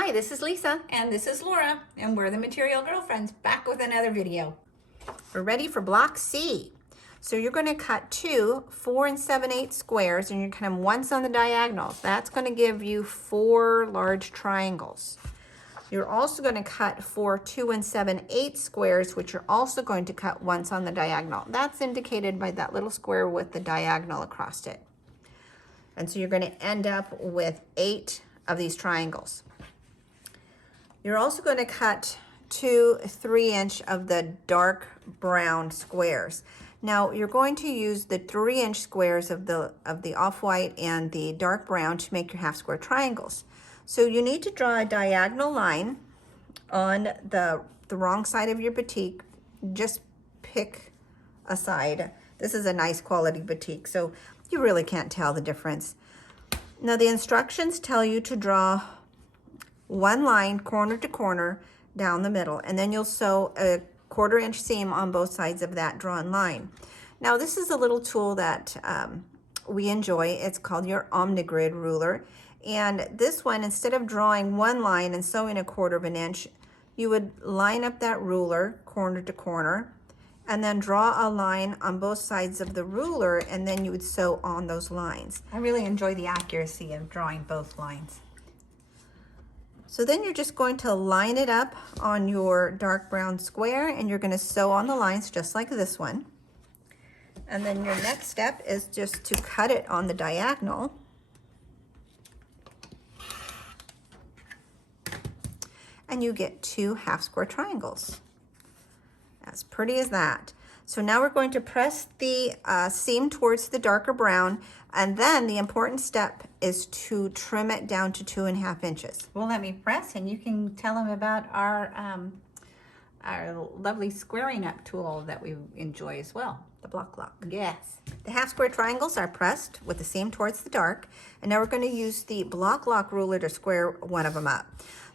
Hi, this is Lisa. And this is Laura, and we're the Material Girlfriends, back with another video. We're ready for block C. So you're going to cut two 4 7/8 squares, and you're cut them once on the diagonals. That's going to give you 4 large triangles. You're also going to cut 4 2 7/8 squares, which you're also going to cut once on the diagonal. That's indicated by that little square with the diagonal across it. And so you're going to end up with 8 of these triangles. You're also going to cut 2 3-inch of the dark brown squares. Now you're going to use the 3-inch squares of the off-white and the dark brown to make your half square triangles. So you need to draw a diagonal line on the wrong side of your batik. Just pick a side. This is a nice quality batik, so you really can't tell the difference. Now the instructions tell you to draw one line corner to corner down the middle, and then you'll sew a 1/4 inch seam on both sides of that drawn line. Now this is a little tool that we enjoy. It's called your OmniGrid ruler, and this one, instead of drawing one line and sewing a 1/4 inch, you would line up that ruler corner to corner and then draw a line on both sides of the ruler, and then you would sew on those lines. I really enjoy the accuracy of drawing both lines. So then you're just going to line it up on your dark brown square, and you're going to sew on the lines just like this one. And then your next step is just to cut it on the diagonal. And you get 2 half square triangles. As pretty as that. So now we're going to press the seam towards the darker brown, and then the important step is to trim it down to 2.5 inches. Well, let me press, and you can tell them about our lovely squaring up tool that we enjoy as well. The block lock. Yes. The half square triangles are pressed with the seam towards the dark, and now we're going to use the block lock ruler to square one of them up.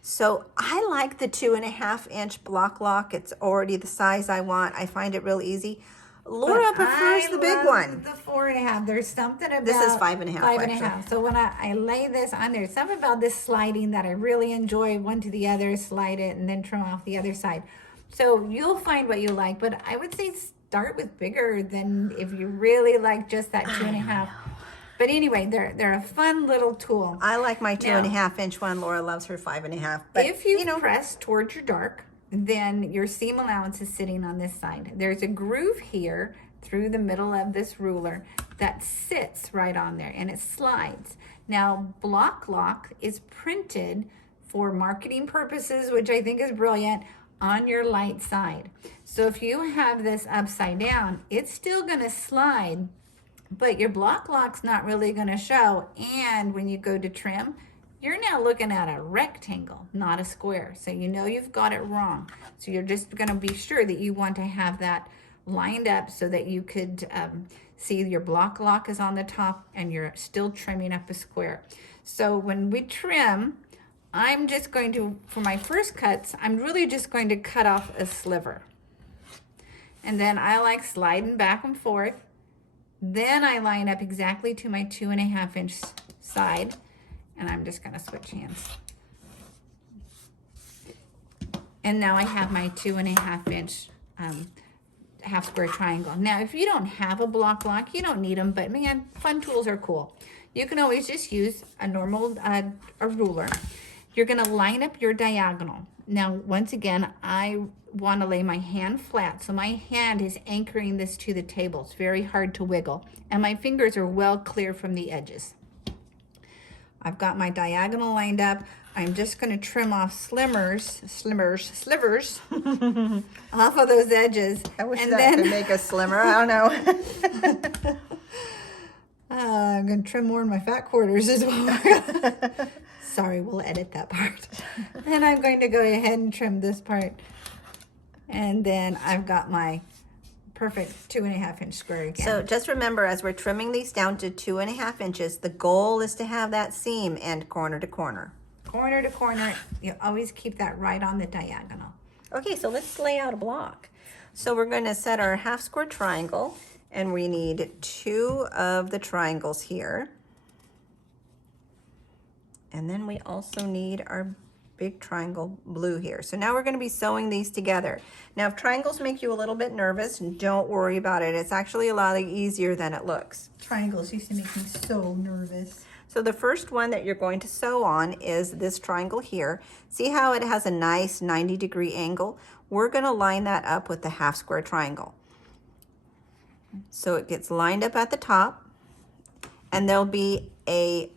So I like the 2.5 inch block lock. It's already the size I want. I find it real easy. Laura prefers the big one. The 4.5. There's something about this is 5.5. 5.5. So when I lay this on there, something about this sliding that I really enjoy. One to the other, slide it, and then trim off the other side. So you'll find what you like, but I would say start with bigger than if you really like just that 2.5. But anyway, they're a fun little tool. I like my 2.5 inch one. Laura loves her 5.5. But if you press towards your dark, then your seam allowance is sitting on this side. There's a groove here through the middle of this ruler that sits right on there, and it slides. Now, block lock is printed for marketing purposes, which I think is brilliant, on your light side. So if you have this upside down, it's still gonna slide, but your block lock's not really gonna show. And when you go to trim, you're now looking at a rectangle, not a square. So you know you've got it wrong. So you're just gonna be sure that you want to have that lined up so that you could see your block lock is on the top and you're still trimming up a square. So when we trim, I'm just going to, for my first cuts, I'm really just going to cut off a sliver. And then I like sliding back and forth. Then I line up exactly to my 2.5 inch side, and I'm just gonna switch hands. And now I have my 2.5 inch half square triangle. Now, if you don't have a block lock, you don't need them, but man, fun tools are cool. You can always just use a normal a ruler. You're gonna line up your diagonal. Now, once again, I wanna lay my hand flat, so my hand is anchoring this to the table. It's very hard to wiggle, and my fingers are well clear from the edges. I've got my diagonal lined up. I'm just gonna trim off slivers off of those edges. I wish that could make us slimmer. I don't know. I'm gonna trim more in my fat quarters as well. Sorry, we'll edit that part. Then I'm going to go ahead and trim this part. And then I've got my perfect 2.5 inch square again. So just remember, as we're trimming these down to 2.5 inches, the goal is to have that seam end corner to corner. Corner to corner, you always keep that right on the diagonal. Okay, so let's lay out a block. So we're going to set our half square triangle, and we need 2 of the triangles here. And then we also need our big triangle blue here. So now we're going to be sewing these together. Now, if triangles make you a little bit nervous, don't worry about it. It's actually a lot easier than it looks. Triangles used to make me so nervous. So the first one that you're going to sew on is this triangle here. See how it has a nice 90-degree angle? We're going to line that up with the half square triangle. So it gets lined up at the top, and there'll be a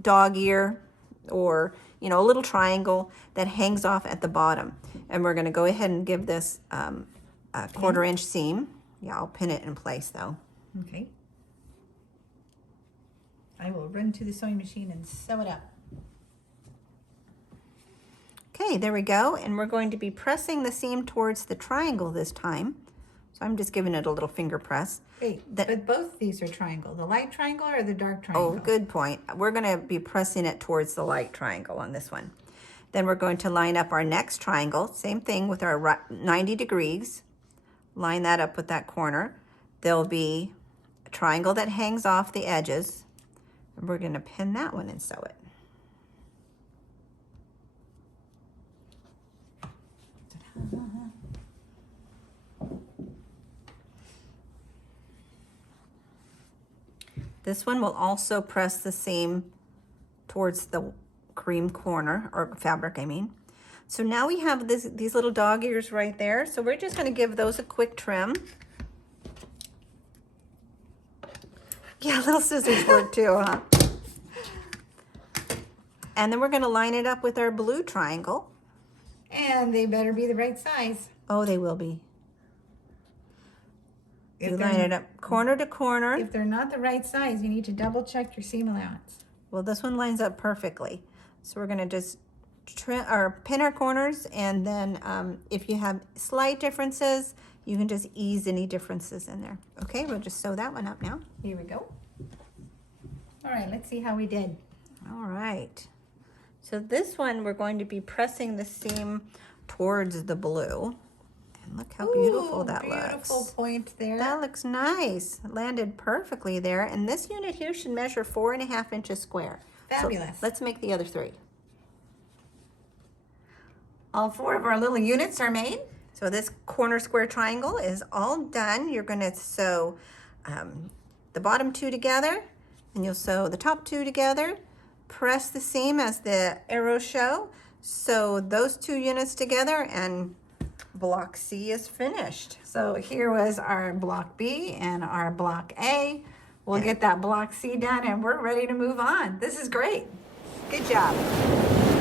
dog ear or, you know, a little triangle that hangs off at the bottom. And we're going to go ahead and give this a 1/4 inch seam. Yeah, I'll pin it in place though. Okay. I will run to the sewing machine and sew it up. Okay, there we go. And we're going to be pressing the seam towards the triangle this time. So I'm just giving it a little finger press. Wait, but both these are triangle. The light triangle or the dark Oh, triangle? good point. We're going to be pressing it towards the light triangle on this one. Then we're going to line up our next triangle. Same thing with our 90 degrees. Line that up with that corner. There'll be a triangle that hangs off the edges. And we're going to pin that one and sew it. This one will also press the seam towards the cream corner, or fabric, I mean. So now we have these little dog ears right there. So we're just going to give those a quick trim. Yeah, little scissors work too, huh? And then we're going to line it up with our blue triangle. And they better be the right size. Oh, they will be. If You they're- line it up corner to corner. If they're not the right size, you need to double check your seam allowance. Well, this one lines up perfectly. So we're going to just trim or pin our corners, and then if you have slight differences, you can just ease any differences in there. Okay, we'll just sew that one up now. Here we go. All right, let's see how we did. All right. So this one, we're going to be pressing the seam towards the blue. And look how beautiful Ooh, that beautiful looks. point there. That looks nice. Landed perfectly there. And this unit here should measure 4.5 inches square. Fabulous. So let's make the other 3. All 4 of our little units are made. So this corner square triangle is all done. You're going to sew the bottom 2 together, and you'll sew the top 2 together. Press the seam as the arrows show. Sew those 2 units together, and block C is finished. So here was our block B and our block A. We'll get that block C done and we're ready to move on. This is great. Good job.